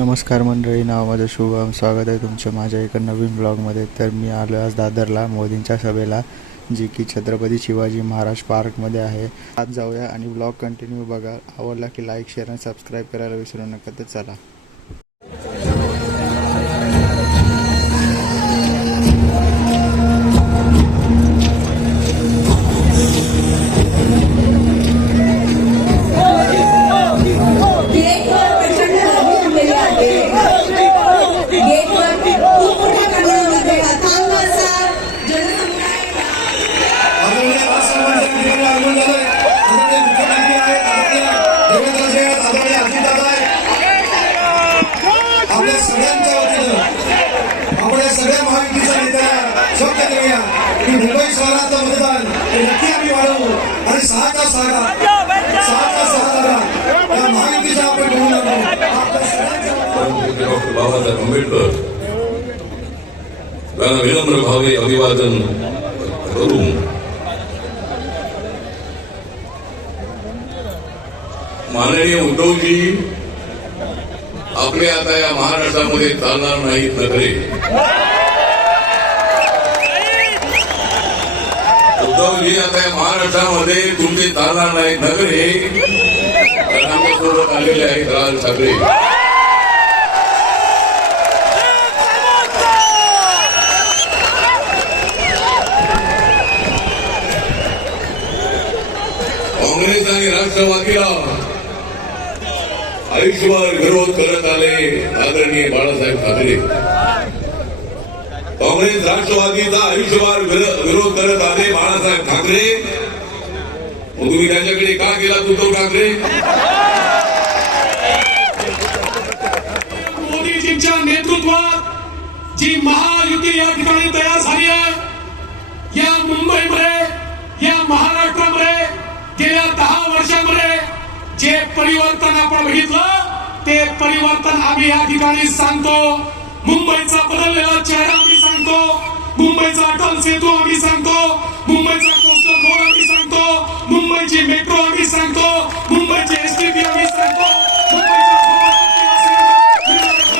नमस्कार मंडळी नाव माझं शुभम स्वागत आहे तुमचं माझ्या एका नवीन ब्लॉगमध्ये. तर मी आलो आज दादरला मोदींच्या सभेला जी की छत्रपती शिवाजी महाराज पार्कमध्ये आहे. आज जाऊया आणि ब्लॉग कंटिन्यू बघा. आवडला की लाईक शेअर आणि सबस्क्राईब करायला विसरू नका तर चला. की मतदान. हे नक्की आम्ही वाढवू. आणि सहाचा सहा सहाचा सहा या महायुतीच्या आपण घेऊन लागू डॉक्टर बाबासाहेब आंबेडकर. यांना विनम्र भावे अभिवादन करून माननीय उद्धवजी आपले आता या महाराष्ट्रामध्ये चालणार नाहीत नगरे उद्धवजी आता महाराष्ट्रामध्ये तुमचे चालणार नाहीत नगरे. कारण आलेले आहेत राज ठाकरे काँग्रेस आणि राष्ट्रवादीला आयुष्यभर विरोध करत आले आदरणीय बाळासाहेब ठाकरे. काँग्रेस राष्ट्रवादीचा आयुष्यभर विरोध करत आले बाळासाहेब ठाकरे. मग तुम्ही त्यांच्याकडे का गेला उद्धव ठाकरे? मोदीजींच्या नेतृत्वात जी महायुती या ठिकाणी तयार झाली आहे या मुंबईमध्ये या महाराष्ट्रामध्ये गेल्या दहा वर्षामध्ये जे परिवर्तन आपण बघितलं ते परिवर्तन आम्ही या ठिकाणी सांगतो. मुंबईचा बदललेला चेहरा सांगतो. मुंबईचा अटल सेतू आम्ही सांगतो. मुंबईचा कोस्टल रोड आम्ही सांगतो. मुंबईची मेट्रो आम्ही सांगतो. मुंबईची एसटीपी आम्ही सांगतो.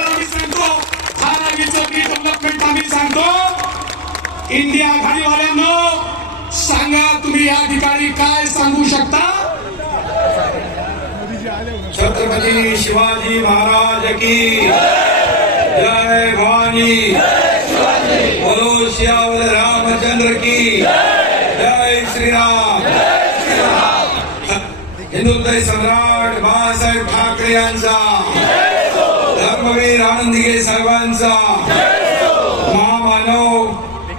आम्ही सांगतो. डेव्हलपमेंट आम्ही सांगतो. इंडिया आघाडीवाल्यांनो सांगा तुम्ही या ठिकाणी काय सांगू शकता? छत्रपती शिवाजी महाराज की श्यावल रामचंद्र की। जय श्रीराम। हिंदुत्व सम्राट बाळासाहेब ठाकरे यांचा। धर्मवीर आनंदगे साहेबांचा महामानव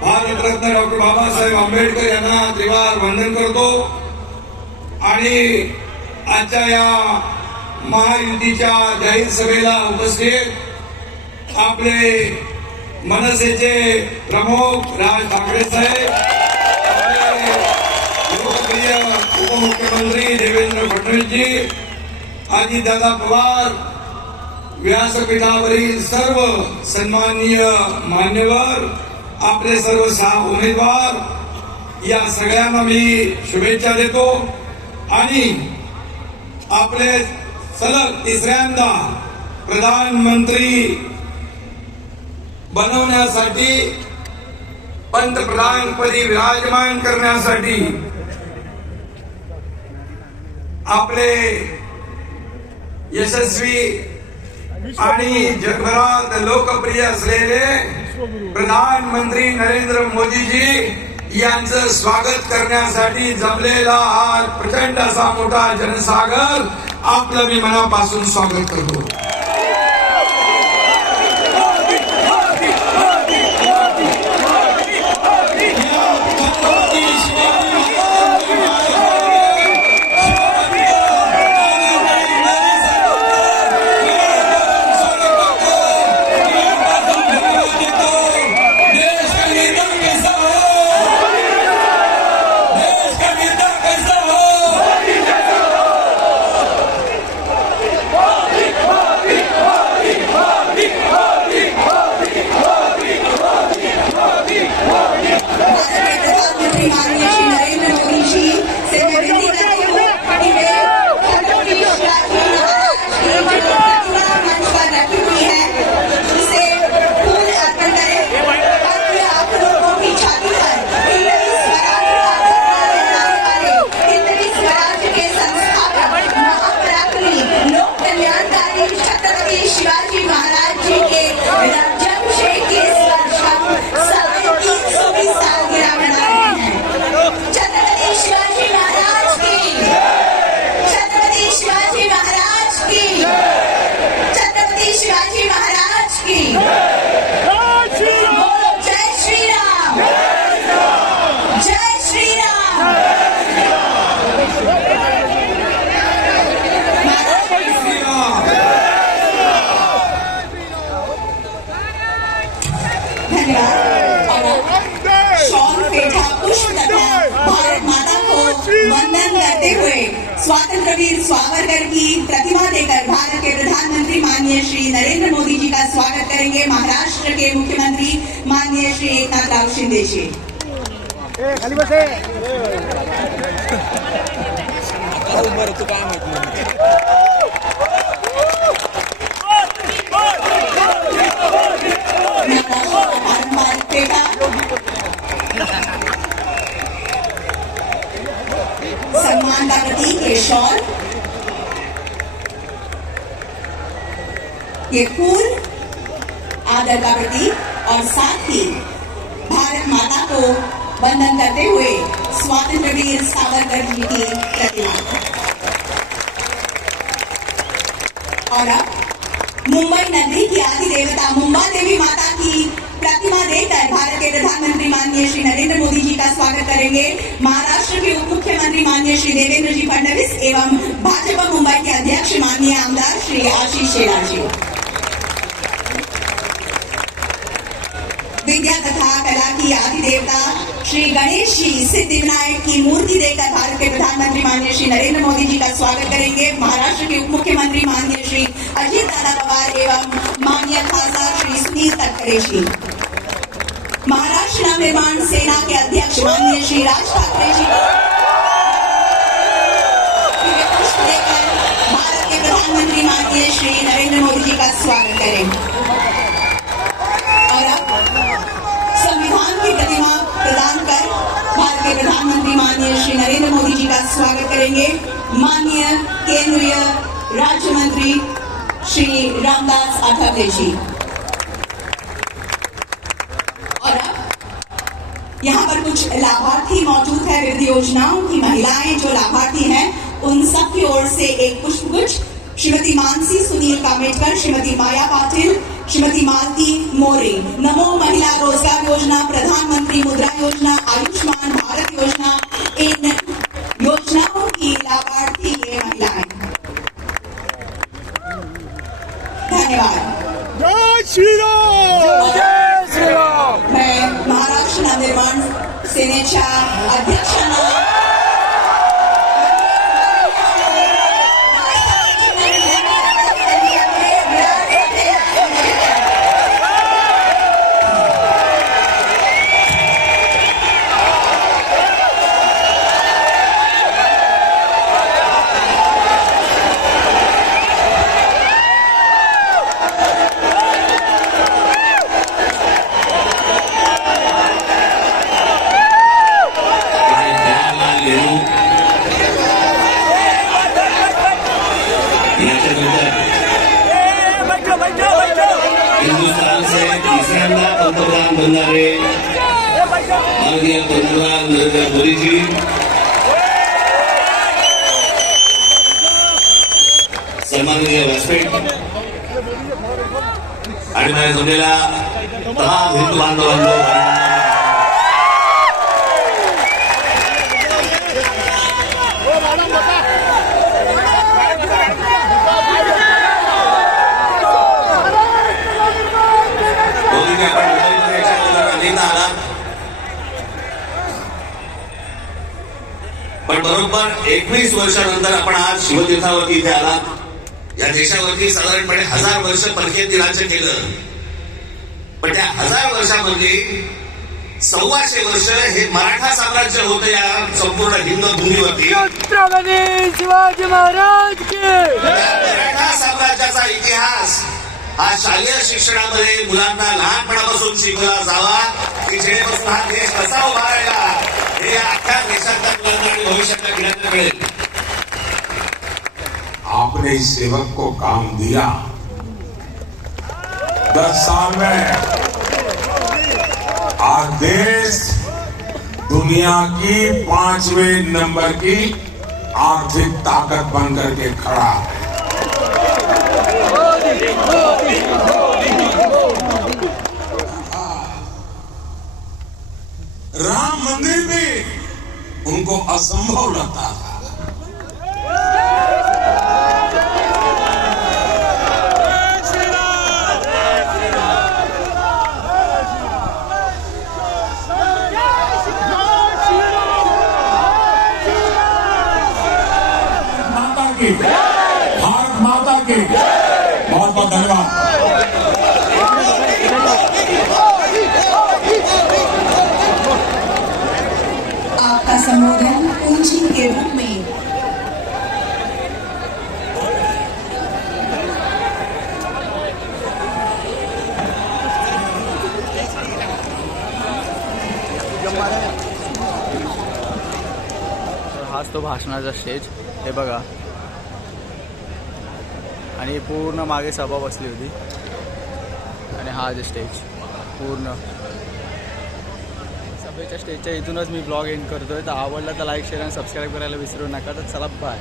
भारतरत्न डॉक्टर बाबासाहेब आंबेडकर यांना त्रिवार वंदन करतो. आणि आजच्या या महायुतीच्या जाहीर सभेला उपस्थित आपले मनसेचे प्रमुख राज ठाकरे साहेब लोकप्रिय उपमुख्यमंत्री देवेंद्र फडणवीसजी दादा पवार व्यासपीठावरील सर्व सन्माननीय मान्यवर आपले सर्व सहा उमेदवार या सगळ्यांना मी शुभेच्छा देतो. आणि आपले सलग तिसऱ्यांदा प्रधानमंत्री बनवण्यासाठी पंतप्रधानपदी विराजमान करण्यासाठी आपले यशस्वी आणि जगभरात लोकप्रिय असलेले प्रधानमंत्री नरेंद्र मोदीजी यांचं स्वागत करण्यासाठी जमलेला हा प्रचंड असा मोठा जनसागर आपलं मी मनापासून स्वागत करतो. Thank you. अब शॉल पेठा पुष्प तथा भारत माता को वंदन करते हुए स्वतंत्र वीर सावरकर की प्रतिमा देकर भारत के प्रधानमंत्री माननीय श्री नरेंद्र मोदी जी का स्वागत करेंगे महाराष्ट्र के मुख्यमंत्री माननीय श्री एकनाथ राव शिंदे जी। महाराष्ट्र सम्मान का प्रतीक ये फूल आदर का प्रतीक और साथ ही भारत माता को वंदन करते हुए स्वातंत्र वीर सावरकर जी की प्रतिमा। और अब मुंबई नगरी की आदि देवता मुंबा देवी माता की प्रतिमा देकर भारत के प्रधानमंत्री माननीय श्री नरेंद्र मोदी जी का स्वागत करेंगे। महाराष्ट्र के उप मुख्यमंत्री माननीय श्री देवेंद्र जी फडणवीस एवं भाजपा मुंबई के अध्यक्ष माननीय आमदार श्री आशीष शेलार जी। विद्या तथा कला की आदि देवता श्री गणेश जी, सिद्धि विनायक की मूर्ति देकर भारत के प्रधानमंत्री माननीय श्री नरेंद्र मोदी जी का स्वागत करेंगे। महाराष्ट्र के उप मुख्यमंत्री माननीय श्री अजीत दादा पवार एवं माननीय खासदार श्री सुनील तटकरे जी। नवनिर्माण सेना के अध्यक्ष माननीय श्री राज ठाकरे जी। देकर भारत के प्रधानमंत्री माननीय श्री नरेंद्र मोदी जी का स्वागत करें। और अब संविधान की प्रतिमा प्रदान कर भारत के प्रधानमंत्री माननीय श्री नरेंद्र मोदी जी का स्वागत करेंगे। माननीय केंद्रीय राज्य मंत्री श्री रामदास आठवले जी और अब यहाँ पर कुछ लाभार्थी मौजूद है, विविध योजनाओं की महिलाएँ जो लाभार्थी हैं, उन सब की ओर से एक पुष्प गुच्छ श्रीमती मानसी सुनील कामेटकर, श्रीमती माया पाटिल, श्रीमती मालती मोरे। नमो महिला रोज़गार योजना, प्रधानमंत्री मुद्रा योजना, आयुष्मान भारत योजना, इन योजनाओं की लाभार्थी ये महिलाएँ। धन्यवाद। जय श्री राम। सेनेच्या अध्यक्षांना करणारे माननीय पंतप्रधान नरेंद्र मोदीजी. सन्माननीय व्यासपीठ. आणि माझ्या जमलेल्या तमाम हिंदू बांधवांना मोदीजी आपण मुंबईमध्ये याच्या अगोदर अनेकदा आला पण बरोबर एकवीस वर्षानंतर आपण आज शिवतीर्थावरती इथे आला या देशावरती साधारणपणे हजार वर्ष परखेती राज्य केलं. पण त्या हजार वर्षामध्ये सव्वाशे वर्ष हे मराठा साम्राज्य होतं या संपूर्ण हिंद भूमीवरती. छत्रपती शिवाजी महाराज मराठा साम्राज्याचा इतिहास हा शालेय शिक्षणामध्ये मुलांना लहानपणापासून शिकवला जावा की जेणेपासून हा देश कसा उभा राहिला. आपने इस सेवक को काम दिया। दस साल में आज देश दुनिया की पांचवे नंबर की आर्थिक ताकत बनकर के खड़ा है। राम मंदिर में उनको असंभव लगता था। भारत माता की। बहुत बहुत पूंजी के हाच तो भाषणाचा स्टेज हे बघा. आणि पूर्ण मागे सभा बसली होती. आणि हा जे स्टेज पूर्ण. सभेच्या स्टेजच्या इथूनच मी ब्लॉग एंड करतोय. तर आवडला तर लाईक शेअर आणि सबस्क्राईब करायला विसरू नका. तर चला बाय